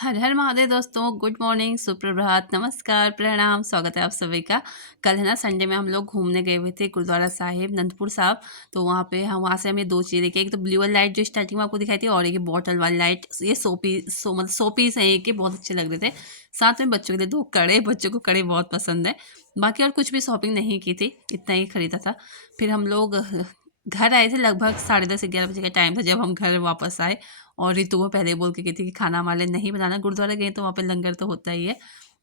हर हर महादेव दोस्तों, good morning, सुप्रभात, नमस्कार, प्रणाम। स्वागत है आप सभी का। कल है ना संडे में हम लोग घूमने गए हुए थे गुरुद्वारा साहिब नंदपुर साहब। तो वहाँ पे हम वहाँ से हमें दो चीज़ें देखी। एक तो ब्लू वाली लाइट जो स्टार्टिंग में आपको दिखाई थी, और एक बॉटल वाली लाइट। ये मतलब सो पीस है, ये बहुत अच्छे लग रहे थे। साथ में बच्चों के लिए दो कड़े, बच्चों को कड़े बहुत पसंद है। बाकी और कुछ भी शॉपिंग नहीं की थी, इतना ही खरीदा था। फिर हम लोग घर आए थे, लगभग 10:30-11 बजे का टाइम था जब हम घर वापस आए। और रितु वो पहले बोल के गई थी कि खाना हमारे लिए नहीं बनाना। गुरुद्वारा गए तो वहाँ पे लंगर तो होता ही है,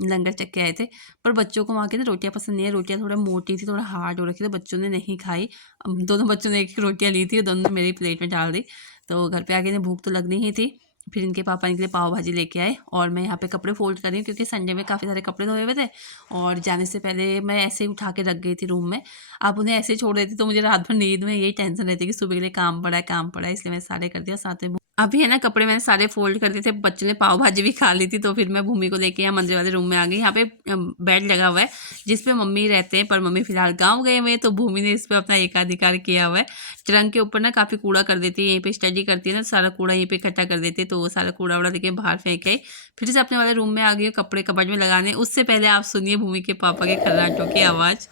लंगर चख के आए थे। पर बच्चों को वहाँ की ना रोटियाँ पसंद नहीं है, रोटियाँ थोड़ा मोटी थी, थोड़ा हार्ड हो रखी थी, बच्चों ने नहीं खाई। दोनों बच्चों ने एक एक रोटियाँ ली थी, दोनों ने मेरी प्लेट में डाल दी। तो घर पे आके इन्हें भूख तो लगनी ही थी। फिर इनके पापा इनके लिए पाव भाजी लेके आए, और मैं यहाँ पे कपड़े फोल्ड कर रही हूँ क्योंकि संडे में काफ़ी सारे कपड़े धोए हुए थे। और जाने से पहले मैं ऐसे ही उठा के रख गई थी रूम में। अब उन्हें ऐसे ही छोड़ देती तो मुझे रात भर नींद में यही टेंशन रहती कि सुबह के लिए काम पड़ा है, काम पड़ा है, इसलिए मैंने सारे कर दिया। साथ में अभी है ना कपड़े मैंने सारे फ़ोल्ड कर दिए थे, बच्चों ने पाव भाजी भी खा ली थी। तो फिर मैं भूमि को लेके यहाँ मंदिर वाले रूम में आ गई। यहाँ पे बेड लगा हुआ है जिस पे मम्मी रहते हैं, पर मम्मी फ़िलहाल गाँव गए हुए हैं, तो भूमि ने इस पे अपना एकाधिकार किया हुआ है। ट्रंक के ऊपर ना काफ़ी कूड़ा कर देती है, यहीं पे स्टडी करती है ना, सारा कूड़ा यहीं पे इकट्ठा कर देती है, तो वो सारा कूड़ा-वूड़ा लेके बाहर फेंक आई। फिर से अपने वाले रूम में आ गई हूँ कपड़े कबर्ड में लगाने। उससे पहले आप सुनिए भूमि के पापा के खर्राटों की आवाज़।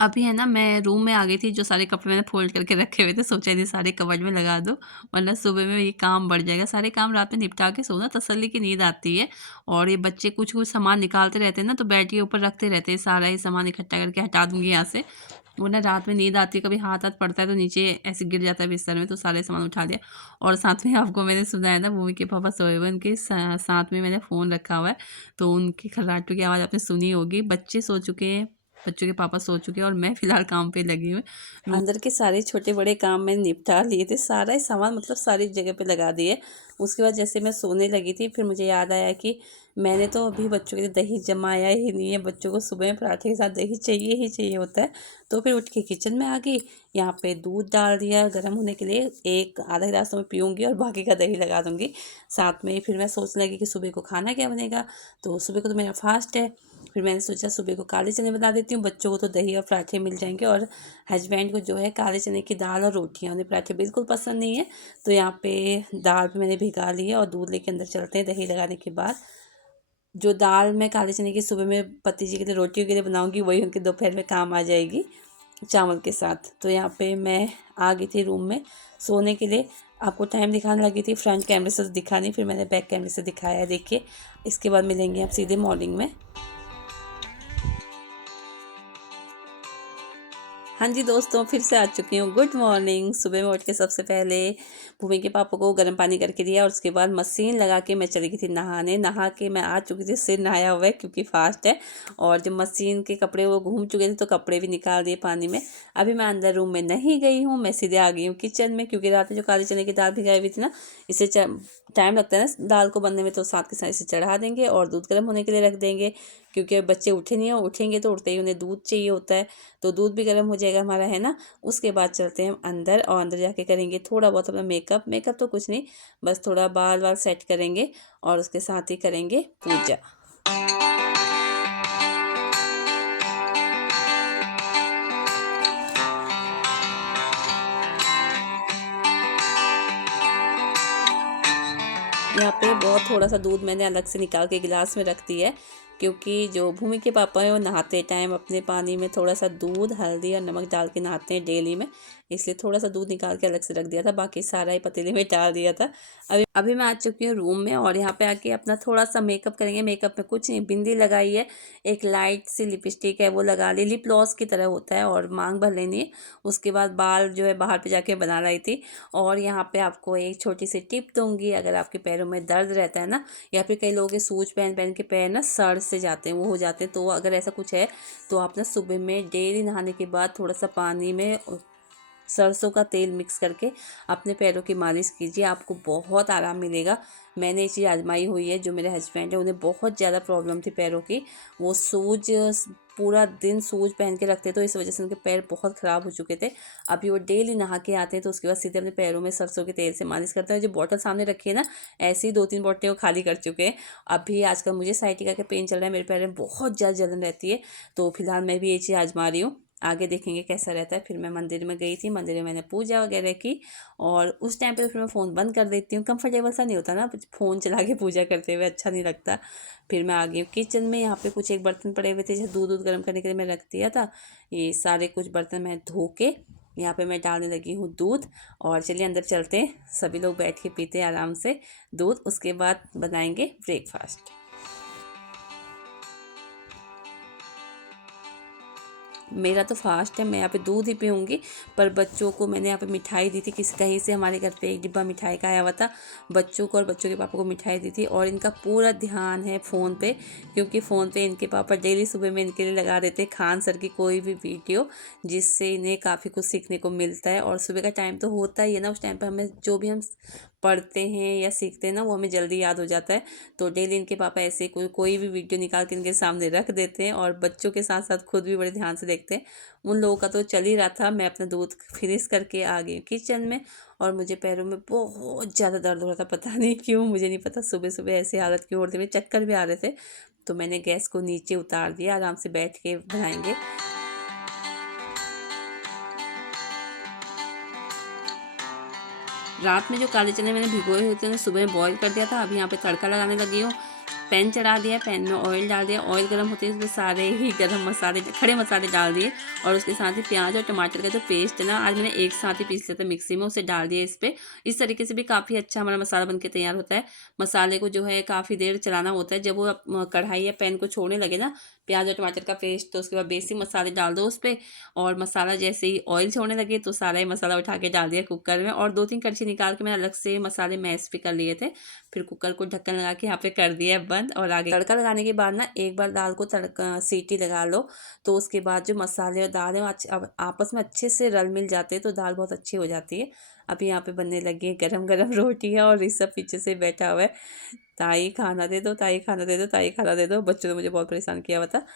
अभी है ना मैं रूम में आ गई थी, जो सारे कपड़े मैंने फ़ोल्ड करके रखे हुए थे, सोचा इन्हें सारे कबर्ड में लगा दूँ, वरना सुबह में ये काम बढ़ जाएगा। सारे काम रात में निपटा के सोना, तसल्ली की नींद आती है। और ये बच्चे कुछ-कुछ सामान निकालते रहते हैं ना, तो बेड के ऊपर रखते रहते हैं, सारा ही सामान इकट्ठा करके हटा दूँगी यहाँ से, वरना रात में नींद आती है, कभी हाथ-वाथ पड़ता है तो नीचे ऐसे गिर जाता है बिस्तर में, तो सारे सामान उठा लिया। और साथ में आपको मैंने सुनाया ना, भूमि के पापा सोए हुए हैं, उनके साथ में मैंने फ़ोन रखा हुआ है, तो उनकी खर्राटों की आवाज़ आपने सुनी होगी। बच्चे सो चुके हैं, बच्चों के पापा सो चुके हैं, और मैं फ़िलहाल काम पे लगी हूँ। अंदर के सारे छोटे-बड़े काम मैंने निपटा लिए थे, सारा ही सामान मतलब सारी जगह पे लगा दिए। उसके बाद जैसे मैं सोने लगी थी, फिर मुझे याद आया कि मैंने तो अभी बच्चों के लिए दही जमाया ही नहीं है। बच्चों को सुबह में पराठे के साथ दही चाहिए ही चाहिए होता है। तो फिर उठ के किचन में आ गई, यहाँ पे दूध डाल दिया गर्म होने के लिए, एक आधा गिलास तो मैं पीऊँगी और बाकी का दही लगा दूँगी। साथ में फिर मैं सोचने लगी कि सुबह को खाना क्या बनेगा, तो सुबह को तो मेरा फ़ास्ट है। फिर मैंने सोचा सुबह को काले चने बना देती हूँ, बच्चों को तो दही और पराठे मिल जाएंगे, और हस्बैंड को जो है काले चने की दाल और रोटियाँ, उन्हें पराठे बिल्कुल पसंद नहीं है। तो यहाँ पे दाल भी मैंने भिगा ली है, और दूध लेके अंदर चलते हैं। दही लगाने के बाद जो दाल मैं काले चने की सुबह में पति जी के लिए रोटियों के लिए बनाऊँगी, वही उनके दोपहर में काम आ जाएगी चावल के साथ। तो यहाँ पे मैं आ गई थी रूम में सोने के लिए। आपको टाइम दिखाने लगी थी, फ्रंट कैमरे से तो दिखा नहीं, फिर मैंने बैक कैमरे से दिखाया है, देखिए। इसके बाद मिलेंगे आप सीधे मॉर्निंग में। हाँ जी दोस्तों, फिर से आ चुकी हूँ। Good morning. सुबह में उठ के सबसे पहले भूमि के पापा को गर्म पानी करके दिया, और उसके बाद मशीन लगा के मैं चली गई थी नहाने। नहा के मैं आ चुकी थी, सिर नहाया हुआ है क्योंकि फास्ट है। और जब मशीन के कपड़े वो घूम चुके थे, तो कपड़े भी निकाल दिए पानी में। अभी मैं अंदर रूम में नहीं गई हूँ, मैं सीधे आ गई हूँ किचन में, क्योंकि रात में जो काले चने की दाल भिगाई हुई थी ना, इसे टाइम लगता है ना दाल को बनने में, तो साथ के साथ इसे चढ़ा देंगे और दूध गर्म होने के लिए रख देंगे। क्योंकि बच्चे उठे नहीं हो, उठेंगे तो उठते ही उन्हें दूध चाहिए होता है, तो दूध भी गर्म हो जाएगा हमारा, है ना। उसके बाद चलते हैं हम अंदर, और अंदर जाके करेंगे थोड़ा बहुत अपना मेकअप। मेकअप तो कुछ नहीं, बस थोड़ा बाल वाल सेट करेंगे, और उसके साथ ही करेंगे पूजा। यहाँ पे बहुत थोड़ा सा दूध मैंने अलग से निकाल के गिलास में रख दिया है, क्योंकि जो भूमि के पापा हैं वो नहाते टाइम अपने पानी में थोड़ा सा दूध, हल्दी और नमक डाल के नहाते हैं डेली में, इसलिए थोड़ा सा दूध निकाल के अलग से रख दिया था, बाकी सारा ही पतीले में डाल दिया था। अभी अभी मैं आ चुकी हूँ रूम में, और यहाँ पे आके अपना थोड़ा सा मेकअप करेंगे। मेकअप में कुछ नहीं, बिंदी लगाई है, एक लाइट सी लिपस्टिक है वो लगा ली, लिप ग्लॉस की तरह होता है, और मांग भर लेनी है। उसके बाद बाल जो है बाहर पे जाके बना लाई थी। और यहाँ पे आपको एक छोटी सी टिप दूंगी, अगर आपके पैरों में दर्द रहता है ना, या फिर कई लोगों के सूज पहन पहन के पैर ना सड़ से जाते हैं, वो हो जाते हैं, तो अगर ऐसा कुछ है तो आप ना सुबह में डेली नहाने के बाद थोड़ा सा पानी में सरसों का तेल मिक्स करके अपने पैरों की मालिश कीजिए, आपको बहुत आराम मिलेगा। मैंने ये चीज़ आजमाई हुई है। जो मेरे हस्बैंड है उन्हें बहुत ज़्यादा प्रॉब्लम थी पैरों की, वो सूज पूरा दिन सूज पहन के रखते, तो इस वजह से उनके पैर बहुत ख़राब हो चुके थे। अभी वो डेली नहा के आते हैं, तो उसके बाद सीधे अपने पैरों में सरसों के तेल से मालिश करते हैं। जो बॉटल सामने रखी है ना, ऐसी 2-3 बॉटलें वो खाली कर चुके हैं। अभी आजकल मुझे साइटिका का पेन चल रहा है, मेरे पैर में बहुत ज़्यादा जलन रहती है, तो फिलहाल मैं भी ये चीज़ आजमा रही हूँ। आगे देखेंगे कैसा रहता है। फिर मैं मंदिर में गई थी, मंदिर में मैंने पूजा वगैरह की और उस टाइम पे फिर मैं फ़ोन बंद कर देती हूँ। कंफर्टेबल सा नहीं होता ना फ़ोन चला के पूजा करते हुए, अच्छा नहीं लगता। फिर मैं आ गई हूँ किचन में। यहाँ पे कुछ एक बर्तन पड़े हुए थे, जैसे दूध गर्म करने के लिए मैं रख दिया था। ये सारे कुछ बर्तन मैं धो के यहाँ पे मैं डालने लगी हूँ दूध। और चलिए अंदर चलते हैं, सभी लोग बैठ के पीते हैं आराम से दूध, उसके बाद बनाएंगे ब्रेकफास्ट। मेरा तो फास्ट है, मैं यहाँ पे दूध ही पीऊँगी। पर बच्चों को मैंने यहाँ पे मिठाई दी थी, किसी कहीं से हमारे घर पे एक डिब्बा मिठाई का आया हुआ था। बच्चों को और बच्चों के पापा को मिठाई दी थी और इनका पूरा ध्यान है फ़ोन पे, क्योंकि फ़ोन पे इनके पापा डेली सुबह में इनके लिए लगा देते हैं खान सर की कोई भी वीडियो, जिससे इन्हें काफ़ी कुछ सीखने को मिलता है। और सुबह का टाइम तो होता ही है ना, उस टाइम पर हमें जो भी हम पढ़ते हैं या सीखते हैं ना, वो हमें जल्दी याद हो जाता है। तो डेली इनके पापा ऐसे कोई भी वीडियो निकाल के इनके सामने रख देते हैं और बच्चों के साथ साथ खुद भी बड़े ध्यान से देखते हैं। उन लोगों का तो चल ही रहा था। मैं अपना दूध फिनिश करके आ गई किचन में और मुझे पैरों में बहुत ज़्यादा दर्द हो रहा था, पता नहीं क्यों, मुझे नहीं पता सुबह सुबह ऐसी हालत क्यों हो रही थी, मेरे चक्कर भी आ रहे थे। तो मैंने गैस को नीचे उतार दिया, आराम से बैठ के बनाएंगे। रात में जो काले चने मैंने भिगोए हुए थे सुबह बॉईल कर दिया था। अभी यहाँ पे तड़का लगाने लगी हूँ। पैन चढ़ा दिया, पैन में ऑयल डाल दिया, ऑयल गर्म होते ही उसमें सारे ही गरम मसाले, खड़े मसाले डाल दिए और उसके साथ ही प्याज और टमाटर का जो पेस्ट है ना, आज मैंने एक साथ ही पीस लिया था मिक्सी में, उसे डाल दिया इस पर। इस तरीके से भी काफ़ी अच्छा हमारा मसाला बनके तैयार होता है। मसाले को जो है काफ़ी देर चलाना होता है, जब वो कढ़ाई या पैन को छोड़ने लगे ना प्याज और टमाटर का पेस्ट, तो उसके बाद बेसिक मसाले डाल दो उस पर। और मसाला जैसे ही ऑयल छोड़ने लगे तो सारा ही मसाला उठा के डाल दिया कुकर में और 2-3 कड़छी निकाल के मैंने अलग से मसाले मैश भी कर लिए थे। फिर कुकर को ढक्कन लगा के यहाँ पे कर दिया है बंद। और आगे तड़का लगाने के बाद ना एक बार दाल को तड़का सीटी लगा लो, तो उसके बाद जो मसाले और दाल है वो आपस में अच्छे से रल मिल जाते हैं, तो दाल बहुत अच्छी हो जाती है। अभी यहाँ पे बनने लगी है गरम गरम रोटी है और इस सब पीछे से बैठा हुआ है, ताई खाना दे दो, ताई खाना दे दो, ताई खाना दे दो। बच्चों ने मुझे बहुत परेशान किया हुआ था।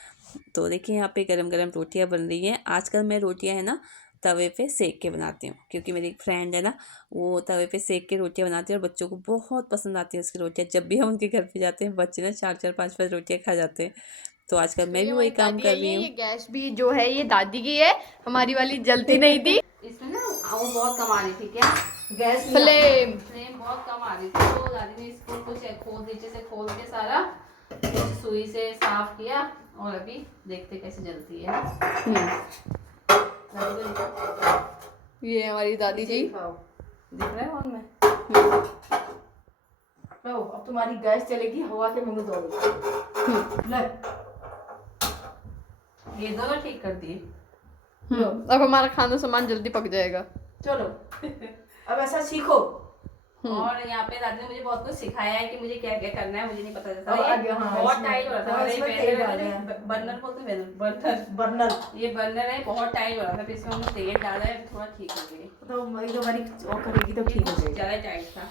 तो देखिए यहाँ पे गरम गरम रोटियाँ बन रही हैं। आजकल मैं रोटियाँ है ना तवे पे सेक के बनाती हूँ, क्योंकि मेरी एक फ्रेंड है ना, वो तवे पे सेक के रोटियाँ बनाती है और बच्चों को बहुत पसंद आती है उसकी रोटियाँ। जब भी हम उनके घर पे जाते हैं बच्चे ना 4-4 5-5 रोटियाँ खा जाते हैं। तो आजकल तो मैं ये भी वही हमारी काम दादी कर आई है, रही ये हूँ। गैस भी जो है ये दादी की है, हमारी वाली जलती नहीं थी। इसमें ना वो बहुत कम आ रही थी क्या, गैस फ्लेम फ्लेम बहुत कम आ रही थी, तो दादी ने इसको कुछ खोल, नीचे से खोल के सारा सुई से साफ किया और अभी देखते कैसे जलती है। ये हमारी दादी जी। दिख रहा है फोन में। लो अब तुम्हारी गैस चलेगी हवा के मुंह दौड़ेगी। ले ये दोनों ठीक कर दिए। अब हमारा खाना सामान जल्दी पक जाएगा। चलो अब ऐसा सीखो। और यहाँ पे दादी ने मुझे बहुत कुछ सिखाया है कि मुझे क्या क्या करना है, मुझे नहीं पता था। अब ये आगे हाँ बहुत टाइट हो रहा था। इसमें तेल डाल दिया। बर्नर बोलते हैं, बर्नर बर्नर ये बर्नर है, बहुत टाइट हो रहा था, फिर इसमें हमने तेल डाला है, थोड़ा ठीक हो गई। तो एक दो बारी ऑफ करेगी तो ठीक हो जाएगा। ज़्यादा टाइट था।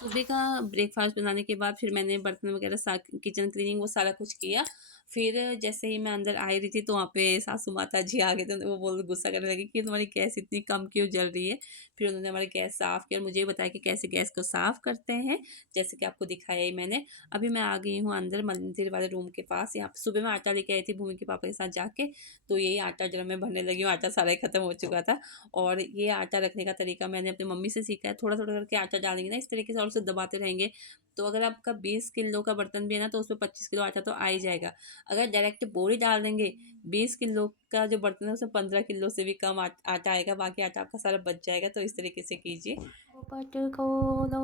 सुबह का ब्रेकफास्ट बनाने के बाद फिर मैंने बर्तन वगैरह किचन क्लीनिंग वो सारा कुछ किया। फिर जैसे ही मैं अंदर आई रही थी तो वहाँ पे सासू माता जी आ गए थे, वो बोल गुस्सा करने लगी कि तुम्हारी गैस इतनी कम क्यों जल रही है। फिर उन्होंने हमारी गैस साफ़ किया और मुझे बताया कि कैसे गैस को साफ़ करते हैं, जैसे कि आपको दिखाया ही मैंने। अभी मैं आ गई हूँ अंदर मंदिर वाले रूम के पास। यहाँ पे सुबह मैं आटा लेके आई थी भूमि के पापा के साथ जाके, तो यही आटा ड्रम में भरने लगी हूँ। आटा सारा ही ख़त्म हो चुका था और ये आटा रखने का तरीका मैंने अपनी मम्मी से सीखा है। थोड़ा थोड़ा करके आटा डालेंगे ना इस तरीके से और उसे दबाते रहेंगे, तो अगर आपका 20 किलो का बर्तन भी है ना तो उसमें 25 किलो आटा तो आ ही जाएगा। अगर डायरेक्ट बोरी डाल देंगे 20 किलो का जो बर्तन है उसमें 15 किलो से भी कम आटा आएगा, बाकी आटा आपका सारा बच जाएगा। तो इस तरीके से कीजिए। पट खोलो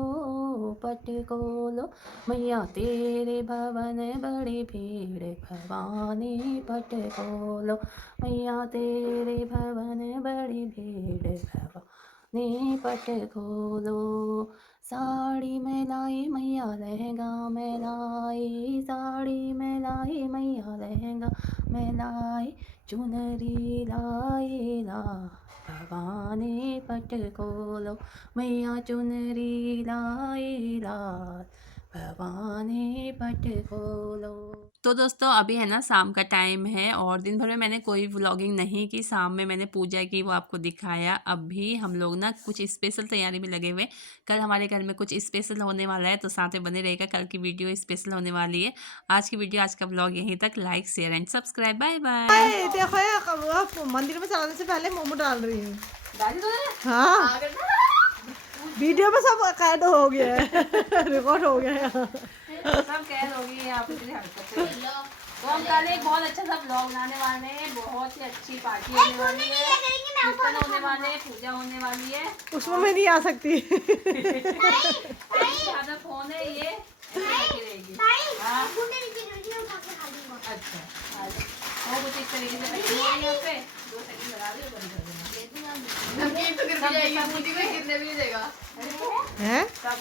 मैया तेरे भवन बड़ी भीड़ भवानी, पट खोलो मैया तेरे भवन बड़ी भीड़ भवानी, पट खोलो। साड़ी में लाई मैया लहंगा में लाई, साड़ी में लाई मैया लहंगा में लाई, चुनरी लाई ला भवानी, पट खोलो मैया चुनरी लाई लाल भवानी पट खोलो। तो दोस्तों अभी है ना शाम का टाइम है और दिन भर में मैंने कोई व्लॉगिंग नहीं की। शाम में मैंने पूजा की, वो आपको दिखाया। अभी हम लोग ना कुछ स्पेशल तैयारी में लगे हुए। कल हमारे घर में कुछ स्पेशल होने वाला है, तो साथ में बने रहेगा। कल की वीडियो स्पेशल होने वाली है। आज की वीडियो, आज का व्लॉग यहीं तक। Like, share and subscribe. Bye bye. देखो मंदिर में चलाने से पहले मोमो डाल रही हूँ। दादी तो हाँ वीडियो में सब कैद हो गया है, रिकॉर्ड हो गया है। सब कैद हो गई है आप इतनी हरकतें। तो हम कल एक बहुत अच्छा सा व्लॉग बनाने वाले हैं। बहुत ही अच्छी पार्टी होने वाली है, कीर्तन होने वाले हैं, पूजा होने वाली है। उसमें मैं नहीं आ सकती। ज़्यादा फोन है ये ऐसे रखी रहेगी। हाँ अच्छा, और कुछ इस तरीके से रखी हुई है यहाँ पे। 2 सेकंड लगा दो, बंद कर देना। नमकीन तो गिर भी जाएगी, मुझे कोई गिरने भी नहीं देगा। हैं? सब